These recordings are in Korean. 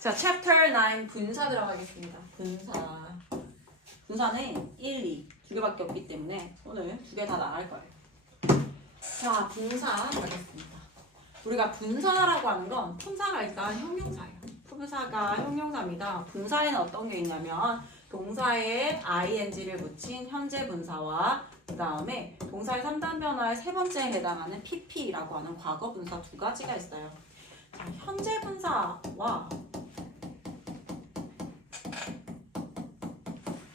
자, Chapter 9 분사 들어가겠습니다. 분사. 분사는 1, 2 두 개밖에 없기 때문에 오늘 두 개 다 나갈 거예요. 자, 분사 가겠습니다. 우리가 분사라고 하는 건 품사가 일단 형용사예요. 품사가 형용사입니다. 분사에는 어떤 게 있냐면 동사에 ing를 붙인 현재 분사와 그 다음에 동사의 3단 변화의 세 번째에 해당하는 pp라고 하는 과거 분사 두 가지가 있어요. 자, 현재 분사와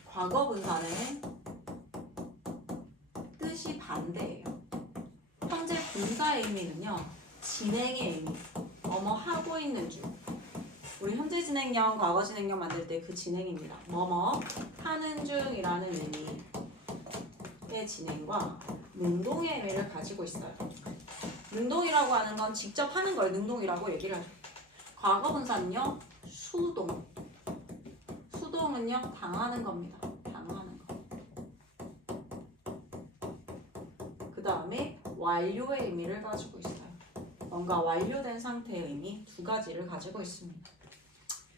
과거 분사는 뜻이 반대예요. 현재 분사의 의미는요, 진행의 의미, 뭐뭐 하고 있는 중. 우리 현재 진행형, 과거 진행형 만들 때 그 진행입니다. 뭐뭐 하는 중이라는 의미의 진행과 능동의 의미를 가지고 있어요. 능동이라고 하는 건 직접 하는 걸 능동이라고 얘기를 하죠. 과거 분사는요, 수동. 수동은요, 당하는 겁니다. 당하는 거. 그 다음에 완료의 의미를 가지고 있어요. 뭔가 완료된 상태의 의미 두 가지를 가지고 있습니다.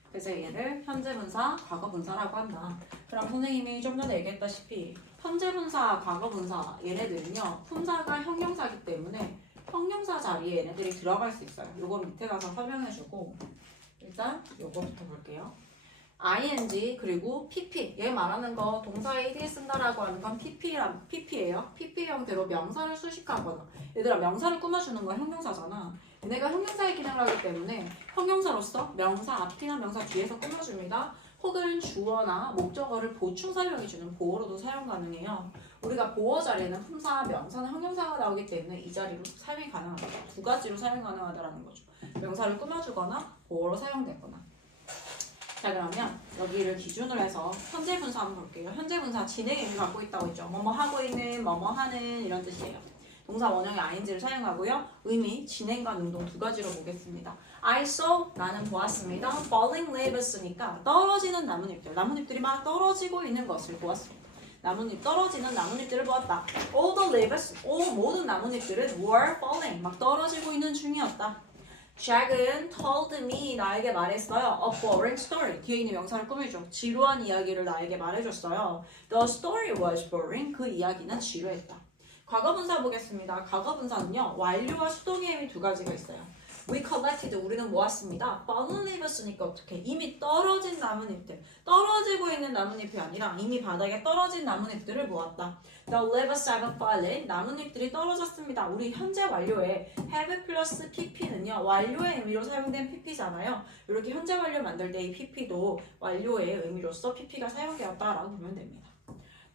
그래서 얘를 현재 분사, 과거 분사라고 한다. 그럼 선생님이 좀 전에 얘기했다시피 현재 분사, 과거 분사 얘네들은요, 품사가 형용사이기 때문에 형용사 자리에 얘네들이 들어갈 수 있어요. 요거 밑에 가서 설명해주고 일단 요거부터 볼게요. ing 그리고 pp 얘 말하는 거 동사에 1이 쓴다라고 하는 건 pp예요. pp 형태로 명사를 수식하거나 얘들아 명사를 꾸며주는 건 형용사잖아. 얘네가 형용사의 기능을 하기 때문에 형용사로서 명사 앞이나 명사 뒤에서 꾸며줍니다. 혹은 주어나 목적어를 보충 설명해주는 보어로도 사용 가능해요. 우리가 보어 자리에는 품사, 명사나 형용사가 나오기 때문에 이 자리로 사용이 가능합니다. 두 가지로 사용 가능하다는 거죠. 명사를 꾸며주거나 보어로 사용되거나. 자, 그러면 여기를 기준으로 해서 현재 분사 한번 볼게요. 현재 분사 진행 의미 갖고 있다고 했죠. 뭐뭐 하고 있는, 뭐뭐 하는 이런 뜻이에요. 동사 원형의 ing를 사용하고요. 의미, 진행과 능동 두 가지로 보겠습니다. I saw, 나는 보았습니다. Falling leaves니까 떨어지는 나뭇잎들. 나뭇잎들이 막 떨어지고 있는 것을 보았습니다. 나뭇잎, 떨어지는 나뭇잎들을 보았다. All the leaves, 모든 나뭇잎들은 were falling, 막 떨어지고 있는 중이었다. Jack은 told me, 나에게 말했어요. A boring story. 뒤에 있는 명사를 꾸며줘. 지루한 이야기를 나에게 말해줬어요. The story was boring. 그 이야기는 지루했다. 과거 분사 보겠습니다. 과거 분사는요, 완료와 수동의 의미 두 가지가 있어요. We collected, 우리는 모았습니다. fallen leaves니까 어떻게? 이미 떨어진 나뭇잎들. 떨어지고 있는 나뭇잎이 아니라 이미 바닥에 떨어진 나뭇잎들을 모았다. The leaves have fallen, 나뭇잎들이 떨어졌습니다. 우리 현재 완료에 have 플러스 pp는요, 완료의 의미로 사용된 pp잖아요. 이렇게 현재 완료 만들 때 이 pp도 완료의 의미로서 pp가 사용되었다라고 보면 됩니다.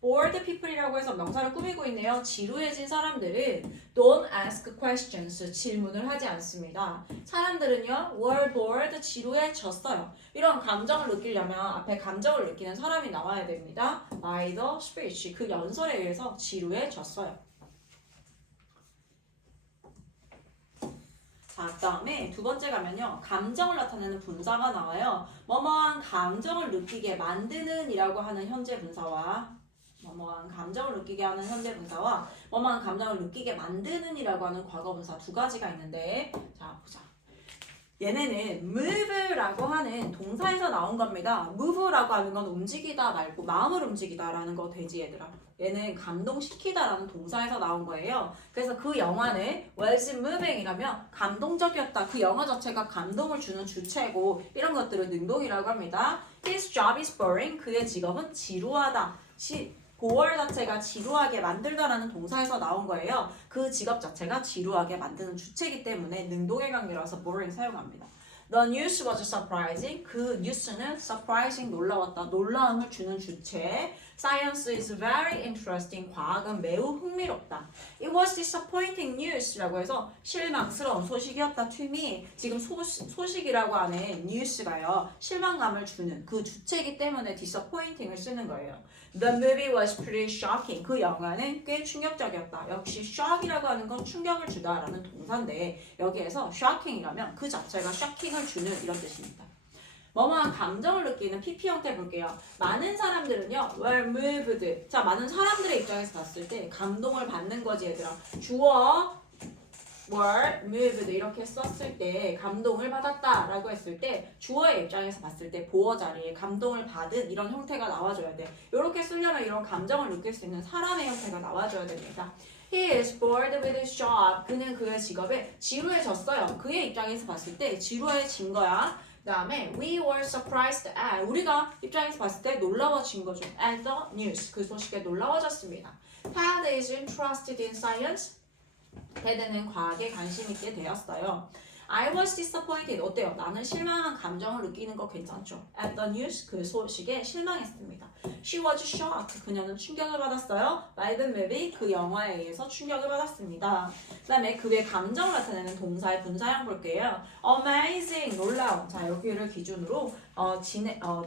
Bored people이라고 해서 명사를 꾸미고 있네요. 지루해진 사람들은 don't ask questions, 질문을 하지 않습니다. 사람들은요, were bored, 지루해졌어요. 이런 감정을 느끼려면 앞에 감정을 느끼는 사람이 나와야 됩니다. By the speech, 그 연설에 의해서 지루해졌어요. 자, 그 다음에 두 번째 가면요, 감정을 나타내는 분사가 나와요. 뭐뭐한 감정을 느끼게 만드는 이라고 하는 현재 분사와 뭐뭐한 감정을 느끼게 하는 현재 분사와 뭐뭐한 감정을 느끼게 만드는 이라고 하는 과거 분사 두 가지가 있는데, 자 보자. 얘네는 move라고 하는 동사에서 나온 겁니다. move라고 하는 건 움직이다 말고 마음을 움직이다 라는 거 되지 얘들아. 얘는 감동시키다 라는 동사에서 나온 거예요. 그래서 그 영화는 was moving 이라면 감동적이었다. 그 영화 자체가 감동을 주는 주체고 이런 것들을 능동이라고 합니다. His job is boring. 그의 직업은 지루하다. 보월 자체가 지루하게 만들다라는 동사에서 나온 거예요. 그 직업 자체가 지루하게 만드는 주체이기 때문에 능동의 관계라서 boring 사용합니다. The news was surprising. 그 뉴스는 surprising, 놀라웠다. 놀라움을 주는 주체. Science is very interesting. 과학은 매우 흥미롭다. It was disappointing news라고 해서 실망스러운 소식이었다. To me. 지금 소식이라고 하는 news가요, 실망감을 주는 그 주체이기 때문에 disappointing을 쓰는 거예요. The movie was pretty shocking. 그 영화는 꽤 충격적이었다. 역시 shock이라고 하는 건 충격을 주다라는 동사인데 여기에서 shocking이라면 그 자체가 shocking을 주는 이런 뜻입니다. 뭐뭐한 감정을 느끼는 PP 형태 볼게요. 많은 사람들은요, were moved. 자, 많은 사람들의 입장에서 봤을 때 감동을 받는 거지 얘들아. 주어 were moved 이렇게 썼을 때 감동을 받았다 라고 했을 때 주어의 입장에서 봤을 때 보어 자리에 감동을 받은 이런 형태가 나와줘야 돼. 이렇게 쓰려면 이런 감정을 느낄 수 있는 사람의 형태가 나와줘야 됩니다. He is bored with his job. 그는 그의 직업에 지루해졌어요. 그의 입장에서 봤을 때 지루해진 거야. 그 다음에 we were surprised at 우리가 입장에서 봤을 때 놀라워진 거죠. at the news 그 소식에 놀라워졌습니다. Ted is interested in science. 테드는 과학에 관심 있게 되었어요. I was disappointed. 어때요? 나는 실망한 감정을 느끼는 거 괜찮죠? At the news 그 소식에 실망했습니다. She was shocked. 그녀는 충격을 받았어요. By the movie 그 영화에 의해서 충격을 받았습니다. 그 다음에 그의 감정을 나타내는 동사의 분사형 볼게요. Amazing 놀라운. 자 여기를 기준으로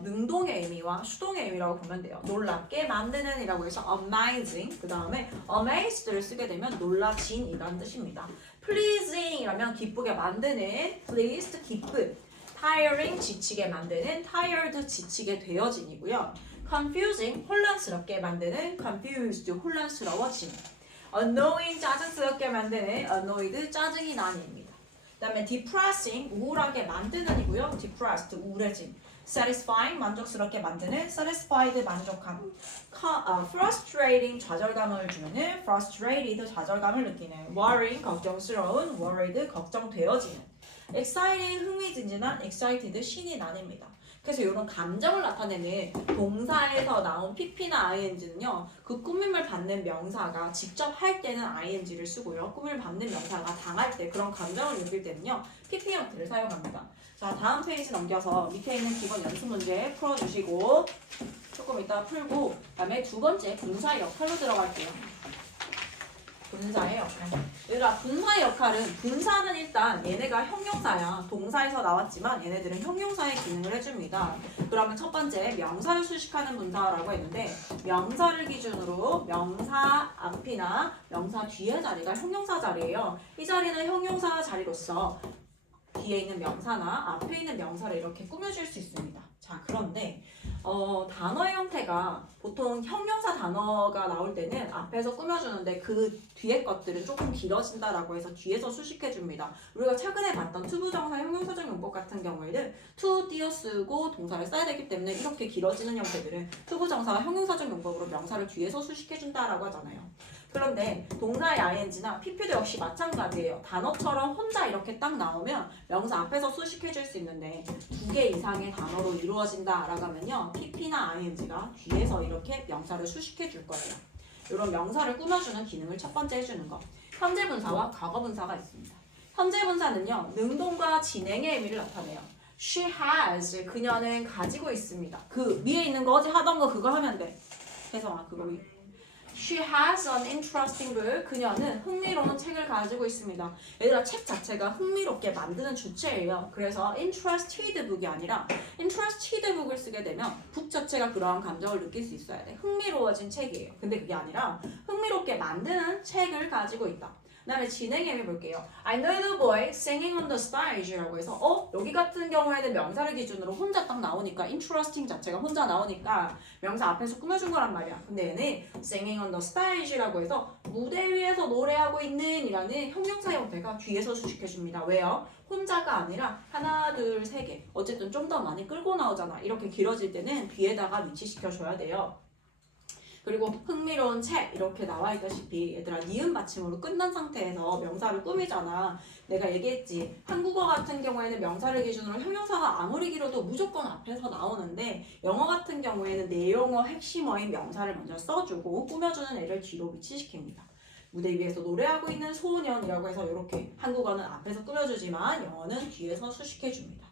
능동의 의미와 수동의 의미라고 보면 돼요. 놀랍게 만드는 이라고 해서 amazing 그 다음에 amazed를 쓰게 되면 놀라진 이라는 뜻입니다. pleasing 이라면 기쁘게 만드는 pleased 기쁨 tiring 지치게 만드는 tired 지치게 되어진이고요. confusing 혼란스럽게 만드는 confused 혼란스러워진 annoying 짜증스럽게 만드는 annoyed 짜증이 난입니다. 그 다음에 depressing 우울하게 만드는이고요. depressed 우울해진 satisfying 만족스럽게 만드는 satisfied 만족함 frustrating 좌절감을 주는 frustrated 좌절감을 느끼는 worrying 걱정스러운 worried 걱정되어지는 exciting 흥미진진한 excited 신이 난입니다. 그래서 이런 감정을 나타내는 동사에서 나온 pp나 ing는요. 그 꾸밈을 받는 명사가 직접 할 때는 ing를 쓰고요. 꾸밈을 받는 명사가 당할 때 그런 감정을 느낄 때는요. pp 형태를 사용합니다. 자 다음 페이지 넘겨서 밑에 있는 기본 연습 문제 풀어주시고 조금 이따 풀고 그 다음에 두 번째 분사의 역할로 들어갈게요. 분사의 역할. 얘들아 분사의 역할은 분사는 일단 얘네가 형용사야. 동사에서 나왔지만 얘네들은 형용사의 기능을 해줍니다. 그러면 첫 번째 명사를 수식하는 분사라고 했는데 명사를 기준으로 명사 앞이나 명사 뒤의 자리가 형용사 자리예요. 이 자리는 형용사 자리로서 뒤에 있는 명사나 앞에 있는 명사를 이렇게 꾸며줄 수 있습니다. 자 그런데 단어의 형태가 보통 형용사 단어가 나올 때는 앞에서 꾸며주는데 그 뒤에 것들은 조금 길어진다라고 해서 뒤에서 수식해줍니다. 우리가 최근에 봤던 투부정사 형용사적 용법 같은 경우에는 to 띄어쓰고 동사를 써야 되기 때문에 이렇게 길어지는 형태들은 투부정사와 형용사적 용법으로 명사를 뒤에서 수식해준다라고 하잖아요. 그런데 동사의 ing나 pp도 역시 마찬가지예요. 단어처럼 혼자 이렇게 딱 나오면 명사 앞에서 수식해줄 수 있는데 두 개 이상의 단어로 이루어진다라고 하면요. pp나 ing가 뒤에서 이렇게 명사를 수식해줄 거예요. 이런 명사를 꾸며주는 기능을 첫 번째 해주는 거. 현재 분사와 과거 분사가 있습니다. 현재 분사는요. 능동과 진행의 의미를 나타내요. She has 그녀는 가지고 있습니다. 그 위에 있는 거 어제 하던 거 그거 하면 돼. 혜성아 그거 위. She has an interesting book. 그녀는 흥미로운 책을 가지고 있습니다. 얘들아 책 자체가 흥미롭게 만드는 주체예요. 그래서 interested book이 아니라 interested book을 쓰게 되면 book 자체가 그러한 감정을 느낄 수 있어야 돼. 흥미로워진 책이에요. 근데 그게 아니라 흥미롭게 만드는 책을 가지고 있다. 그 다음에 진행의 의미 볼게요. I know the boy singing on the stage라고 해서 여기 같은 경우에는 명사를 기준으로 혼자 딱 나오니까 interesting 자체가 혼자 나오니까 명사 앞에서 꾸며준 거란 말이야. 근데 얘는 singing on the stage라고 해서 무대 위에서 노래하고 있는 이라는 형용사 형태가 뒤에서 수식해줍니다. 왜요? 혼자가 아니라 하나, 둘, 세 개. 어쨌든 좀 더 많이 끌고 나오잖아. 이렇게 길어질 때는 뒤에다가 위치시켜줘야 돼요. 그리고 흥미로운 책 이렇게 나와 있다시피 얘들아 니은 받침으로 끝난 상태에서 명사를 꾸미잖아. 내가 얘기했지. 한국어 같은 경우에는 명사를 기준으로 형용사가 아무리 길어도 무조건 앞에서 나오는데 영어 같은 경우에는 내용어 핵심어인 명사를 먼저 써주고 꾸며주는 애를 뒤로 위치시킵니다. 무대 위에서 노래하고 있는 소년이라고 해서 이렇게 한국어는 앞에서 꾸며주지만 영어는 뒤에서 수식해줍니다.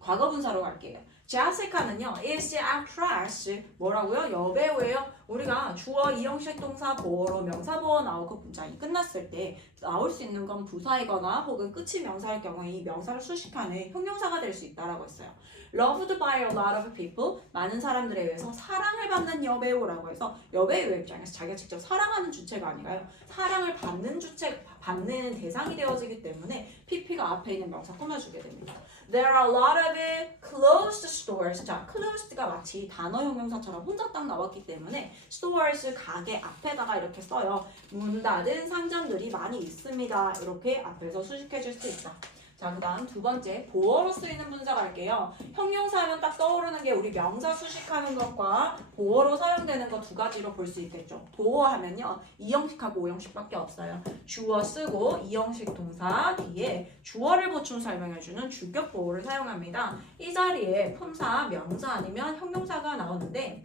과거 분사로 갈게요. 제시카는요, is actress 뭐라고요? 여배우예요. 우리가 주어, 이형식 동사, 보어로 명사 보어 나오고 문장이 끝났을 때 나올 수 있는 건 부사이거나 혹은 끝이 명사일 경우에 이 명사를 수식하는 형용사가 될 수 있다라고 했어요. Loved by a lot of people 많은 사람들에 의해서 사랑을 받는 여배우라고 해서 여배우의 입장에서 자기가 직접 사랑하는 주체가 아니라요. 사랑을 받는 주체, 받는 대상이 되어지기 때문에 pp가 앞에 있는 명사 꾸며주게 됩니다. There are a lot of closed stores. 자, closed가 마치 단어 형용사처럼 혼자 딱 나왔기 때문에 stores 가게 앞에다가 이렇게 써요. 문 닫은 상점들이 많이 있습니다. 이렇게 앞에서 수식해 줄 수 있다. 자, 그 다음 두 번째, 보어로 쓰이는 분사 갈게요. 형용사하면 딱 떠오르는 게 우리 명사 수식하는 것과 보어로 사용되는 거 두 가지로 볼 수 있겠죠. 보어 하면요, 2형식하고 5형식밖에 없어요. 주어 쓰고 2형식 동사 뒤에 주어를 보충 설명해주는 주격 보어를 사용합니다. 이 자리에 품사, 명사 아니면 형용사가 나오는데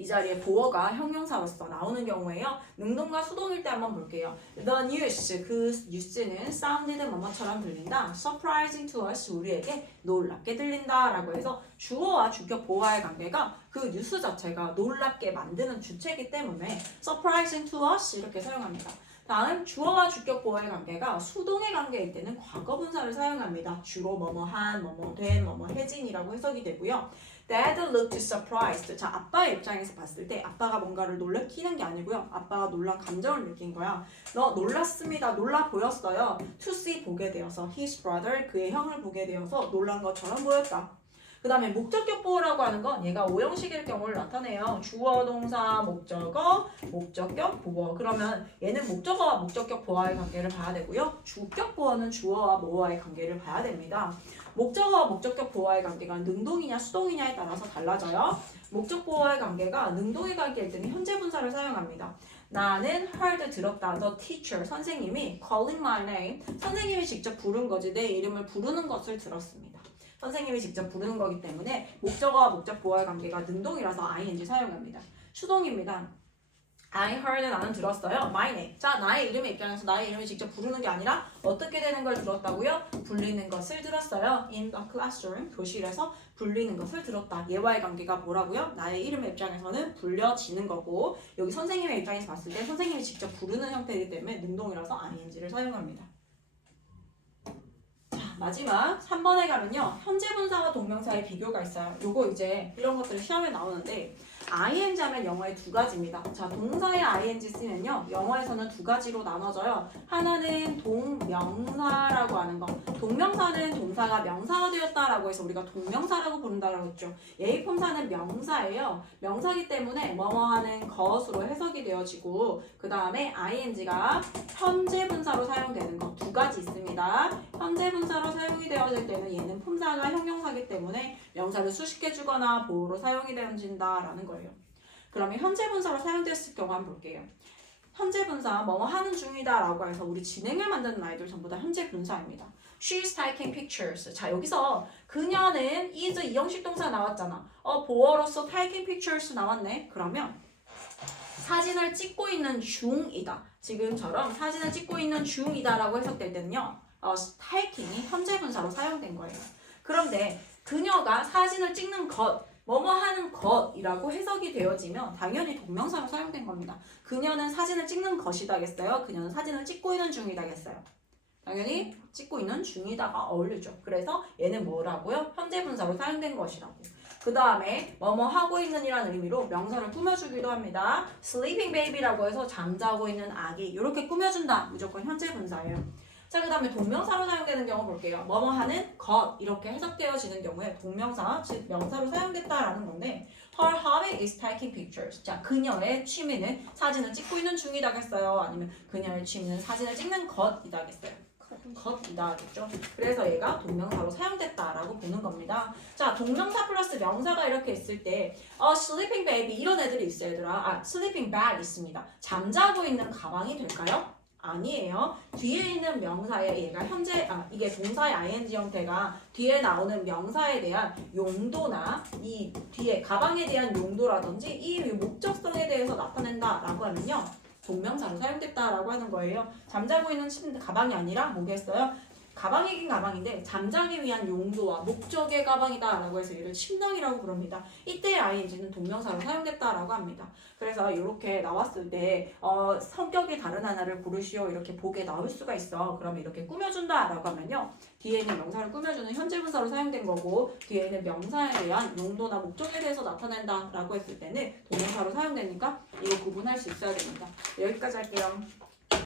이 자리에 보어가 형용사로서 나오는 경우에요. 능동과 수동일 때 한번 볼게요. The news, 그 뉴스는 sounded 뭐뭐처럼 들린다. Surprising to us, 우리에게 놀랍게 들린다 라고 해서 주어와 주격 보어와의 관계가 그 뉴스 자체가 놀랍게 만드는 주체이기 때문에 surprising to us 이렇게 사용합니다. 다음 주어와 주격 보어의 관계가 수동의 관계일 때는 과거 분사를 사용합니다. 주로 뭐뭐한, 뭐뭐된, 뭐뭐해진이라고 해석이 되고요. Dad looked surprised. 자, 아빠의 입장에서 봤을 때 아빠가 뭔가를 놀래키는 게 아니고요. 아빠가 놀란 감정을 느낀 거야. 너 놀랐습니다. 놀라 보였어요. To see 보게 되어서 his brother 그의 형을 보게 되어서 놀란 것처럼 보였다. 그 다음에 목적격 보어라고 하는 건 얘가 5형식일 경우를 나타내요. 주어, 동사, 목적어, 목적격, 보어. 그러면 얘는 목적어와 목적격 보어와의 관계를 봐야 되고요. 주격 보어는 주어와 뭐와의 관계를 봐야 됩니다. 목적어와 목적격 보어와의 관계가 능동이냐 수동이냐에 따라서 달라져요. 목적 보어와의 관계가 능동의 관계일 때는 현재 분사를 사용합니다. 나는 heard 들었다. The teacher 선생님이 calling my name 선생님이 직접 부른 거지 내 이름을 부르는 것을 들었습니다. 선생님이 직접 부르는 거기 때문에 목적어와 목적 보어의 관계가 능동이라서 ing 사용합니다. 수동입니다. I heard 나는 들었어요. My name. 자, 나의 이름의 입장에서 나의 이름을 직접 부르는 게 아니라 어떻게 되는 걸 들었다고요? 불리는 것을 들었어요. In the classroom. 교실에서 불리는 것을 들었다. 얘와의 관계가 뭐라고요? 나의 이름의 입장에서는 불려지는 거고 여기 선생님의 입장에서 봤을 때 선생님이 직접 부르는 형태이기 때문에 능동이라서 ing를 사용합니다. 마지막 3번에 가면요. 현재 분사와 동명사의 비교가 있어요. 요거 이제 이런 것들이 시험에 나오는데 ing 하면 영어에 두 가지입니다. 자, 동사에 ing 쓰면요. 영어에서는 두 가지로 나눠져요. 하나는 동명사라고 하는 거. 동명사는 동사가 명사가 되었다라고 해서 우리가 동명사라고 부른다라고 했죠. 예의품사는 명사예요. 명사기 때문에 뭐뭐하는 것으로 해석이 되어지고 그 다음에 ing가 현재 분사로 사용되는 거 두 가지 있습니다. 현재 분사로 사용이 되어질 때는 얘는 품사가 형용사기 때문에 명사를 수식해주거나 보호로 사용이 되어진다라는 거예요. 그러면 현재 분사로 사용됐을 경우 한번 볼게요. 현재 분사 뭐뭐 하는 중이다 라고 해서 우리 진행을 만드는 아이들 전부 다 현재 분사입니다. She's taking pictures. 자, 여기서 그녀는 is 2형식 동사 나왔잖아. 보어로서 taking pictures 나왔네. 그러면 사진을 찍고 있는 중이다. 지금처럼 사진을 찍고 있는 중이다라고 해석될 때는요. taking이 현재 분사로 사용된 거예요. 그런데 그녀가 사진을 찍는 것, 뭐뭐 하는 것이라고 해석이 되어지면 당연히 동명사로 사용된 겁니다. 그녀는 사진을 찍는 것이다겠어요? 그녀는 사진을 찍고 있는 중이다겠어요? 당연히 찍고 있는 중이다가 어울리죠. 그래서 얘는 뭐라고요? 현재 분사로 사용된 것이라고. 그 다음에 뭐뭐 하고 있는 이라는 의미로 명사를 꾸며주기도 합니다. sleeping baby라고 해서 잠자고 있는 아기 이렇게 꾸며준다. 무조건 현재 분사예요. 자, 그 다음에 동명사로 사용되는 경우 볼게요. 뭐뭐 하는 것 이렇게 해석되어지는 경우에 동명사, 즉 명사로 사용됐다라는 건데 Her hobby is taking pictures. 자, 그녀의 취미는 사진을 찍고 있는 중이다겠어요? 아니면 그녀의 취미는 사진을 찍는 것이다겠어요? 것이다겠죠. 그래서 얘가 동명사로 사용됐다라고 보는 겁니다. 자, 동명사 플러스 명사가 이렇게 있을 때 sleeping baby 이런 애들이 있어요, 얘들아. sleeping bag 있습니다. 잠자고 있는 가방이 될까요? 아니에요. 뒤에 있는 명사에 얘가 현재 이게 동사의 ing 형태가 뒤에 나오는 명사에 대한 용도나 이 뒤에 가방에 대한 용도라든지 이 목적성에 대해서 나타낸다라고 하면요. 동명사로 사용됐다라고 하는 거예요. 잠자고 있는 가방이 아니라 뭐겠어요? 가방이긴 가방인데 잠자기 위한 용도와 목적의 가방이다라고 해서 얘를 침낭이라고 부릅니다. 이때 ing는 동명사로 사용됐다라고 합니다. 그래서 이렇게 나왔을 때 성격이 다른 하나를 고르시오 이렇게 보게 나올 수가 있어. 그러면 이렇게 꾸며준다라고 하면요. 뒤에 있는 명사를 꾸며주는 현재 분사로 사용된 거고 뒤에 있는 명사에 대한 용도나 목적에 대해서 나타낸다라고 했을 때는 동명사로 사용되니까 이거 구분할 수 있어야 됩니다. 여기까지 할게요.